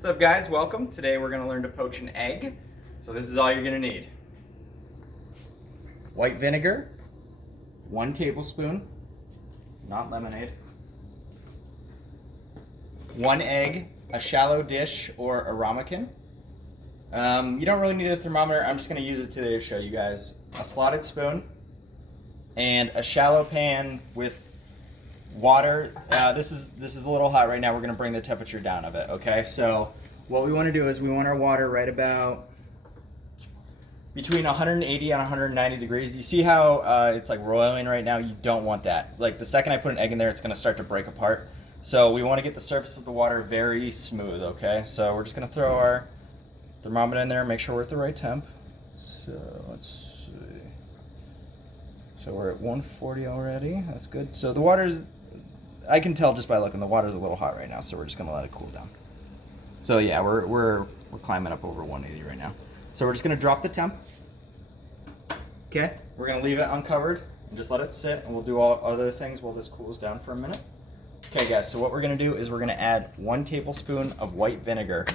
What's up guys, welcome. Today we're going to learn to poach an egg. So this is all you're going to need. White vinegar, 1 tablespoon, not lemonade. 1 egg, a shallow dish or a ramekin. You don't really need a thermometer, I'm just going to use it today to show you guys. A slotted spoon and a shallow pan with water. This is a little hot right now. We're going to bring the temperature down a bit, okay? So what we want to do is we want our water right about between 180 and 190 degrees. You see how it's like roiling right now? You don't want that. Like the second I put an egg in there, it's going to start to break apart. So we want to get the surface of the water very smooth, okay? So we're just going to throw our thermometer in there, make sure we're at the right temp. So let's see. So we're at 140 already. That's good. So the water's, I can tell just by looking, the water's a little hot right now, so we're just gonna let it cool down. So yeah, we're climbing up over 180 right now. So we're just gonna drop the temp. Okay, we're gonna leave it uncovered and just let it sit, and we'll do all other things while this cools down for a minute. Okay guys, so what we're gonna do is we're gonna add 1 tablespoon of white vinegar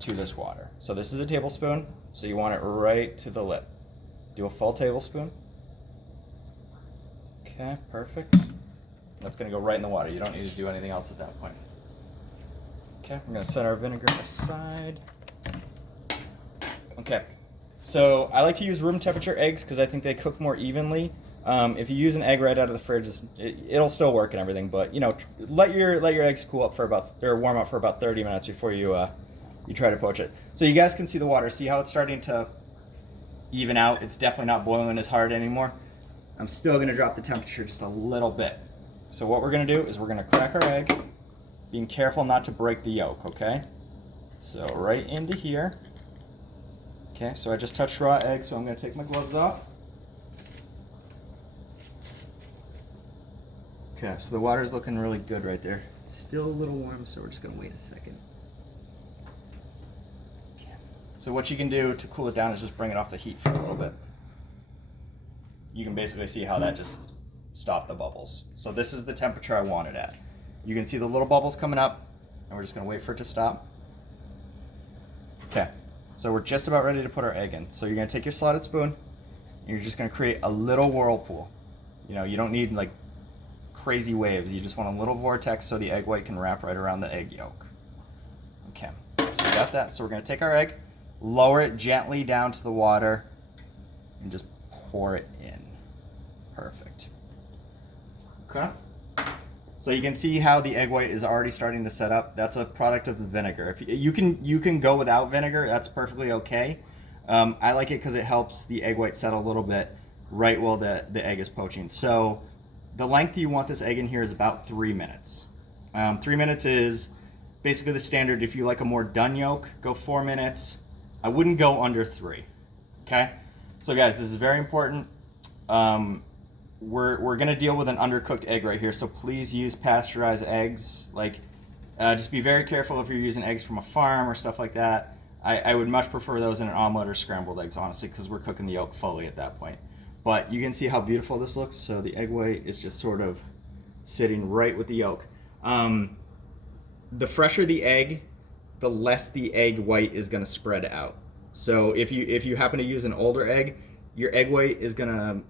to this water. So this is a tablespoon, so you want it right to the lip. Do a full tablespoon. Okay, perfect. That's going to go right in the water. You don't need to do anything else at that point. Okay, we're going to set our vinegar aside. Okay, so I like to use room temperature eggs because I think they cook more evenly. If you use an egg right out of the fridge, it'll still work and everything, but you know, let your eggs cool up for about, or warm up for about 30 minutes before you try to poach it. So you guys can see the water. See how it's starting to even out? It's definitely not boiling as hard anymore. I'm still going to drop the temperature just a little bit. So what we're going to do is we're going to crack our egg, being careful not to break the yolk, okay? So right into here. Okay, so I just touched raw egg, so I'm going to take my gloves off. Okay, so the water's looking really good right there. It's still a little warm, so we're just going to wait a second. Okay. So what you can do to cool it down is just bring it off the heat for a little bit. You can basically see how that just stopped the bubbles. So this is the temperature I want it at. You can see the little bubbles coming up, and we're just going to wait for it to stop. Okay, so we're just about ready to put our egg in. So you're going to take your slotted spoon, and you're just going to create a little whirlpool. You know, you don't need like crazy waves. You just want a little vortex so the egg white can wrap right around the egg yolk. Okay, so we got that. So we're going to take our egg, lower it gently down to the water, and just pour it in. Perfect. Okay. So you can see how the egg white is already starting to set up. That's a product of the vinegar. If you can go without vinegar, that's perfectly okay. I like it because it helps the egg white set a little bit right while the egg is poaching. So the length you want this egg in here is about 3 minutes. 3 minutes is basically the standard. If you like a more done yolk, go 4 minutes. I wouldn't go under 3. Okay. So guys, this is very important. We're gonna deal with an undercooked egg right here, so please use pasteurized eggs. Like, just be very careful if you're using eggs from a farm or stuff like that. I would much prefer those in an omelet or scrambled eggs, honestly, because we're cooking the yolk fully at that point. But you can see how beautiful this looks. So the egg white is just sort of sitting right with the yolk. The fresher the egg, the less the egg white is gonna spread out. So if you happen to use an older egg, your egg white is gonna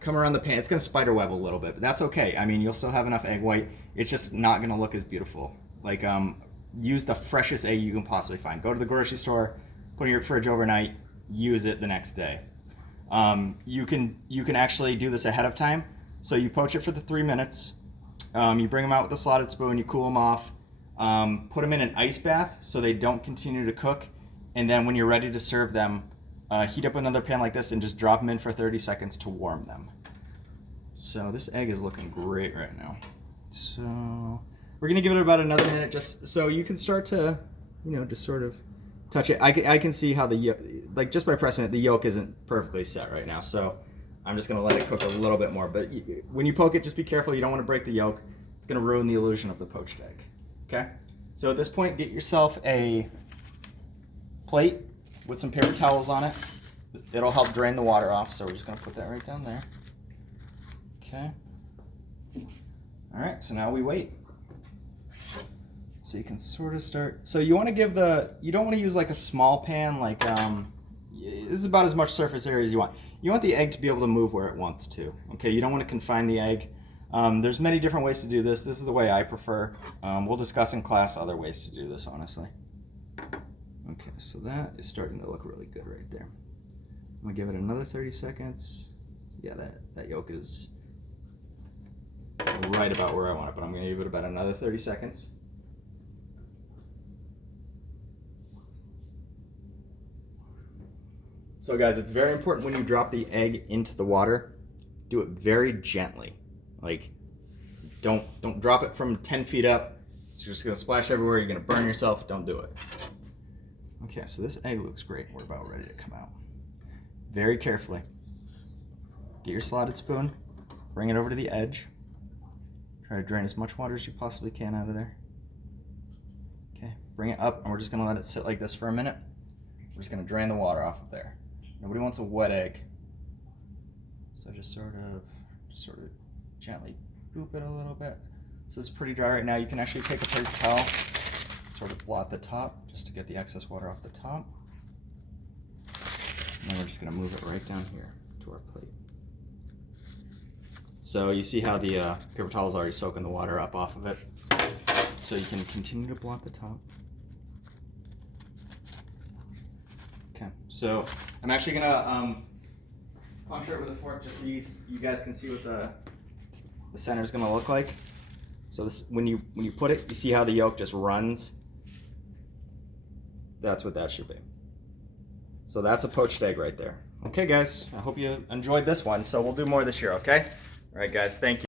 come around the pan. It's gonna spider web a little bit, but that's okay. I mean, you'll still have enough egg white. It's just not gonna look as beautiful. Like, use the freshest egg you can possibly find. Go to the grocery store, put it in your fridge overnight, use it the next day. You can actually do this ahead of time. So you poach it for the 3 minutes. You bring them out with a slotted spoon. You cool them off. Put them in an ice bath so they don't continue to cook. And then when you're ready to serve them, heat up another pan like this and just drop them in for 30 seconds to warm them. So this egg is looking great right now. So we're gonna give it about another minute just so you can start to, you know, just sort of touch it. I can see how like just by pressing it, the yolk isn't perfectly set right now. So I'm just gonna let it cook a little bit more. But when you poke it, just be careful. You don't want to break the yolk. It's gonna ruin the illusion of the poached egg. Okay. So at this point, get yourself a plate with some paper towels on it. It'll help drain the water off, so we're just going to put that right down there. Okay. All right, so now we wait. So you can sort of start. So you want to give you don't want to use like a small pan, like this is about as much surface area as you want. You want the egg to be able to move where it wants to. Okay, you don't want to confine the egg. There's many different ways to do this. This is the way I prefer. We'll discuss in class other ways to do this, honestly. Okay, so that is starting to look really good right there. I'm gonna give it another 30 seconds. Yeah, that yolk is right about where I want it, but I'm gonna give it about another 30 seconds. So guys, it's very important when you drop the egg into the water, do it very gently. Like, don't drop it from 10 feet up. It's just gonna splash everywhere, you're gonna burn yourself, don't do it. Okay, so this egg looks great. We're about ready to come out. Very carefully. Get your slotted spoon, bring it over to the edge. Try to drain as much water as you possibly can out of there. Okay, bring it up, and we're just gonna let it sit like this for a minute. We're just gonna drain the water off of there. Nobody wants a wet egg. So just sort of gently boop it a little bit. This is pretty dry right now. You can actually take a paper towel, sort of blot the top just to get the excess water off the top. And then we're just gonna move it right down here to our plate. So you see how the paper towel is already soaking the water up off of it. So you can continue to blot the top. Okay, so I'm actually gonna puncture it with a fork just so you guys can see what the center is gonna look like. So this, when you put it, you see how the yolk just runs? That's what that should be. So that's a poached egg right there. Okay guys, I hope you enjoyed this one. So we'll do more this year, okay? All right guys, thank you.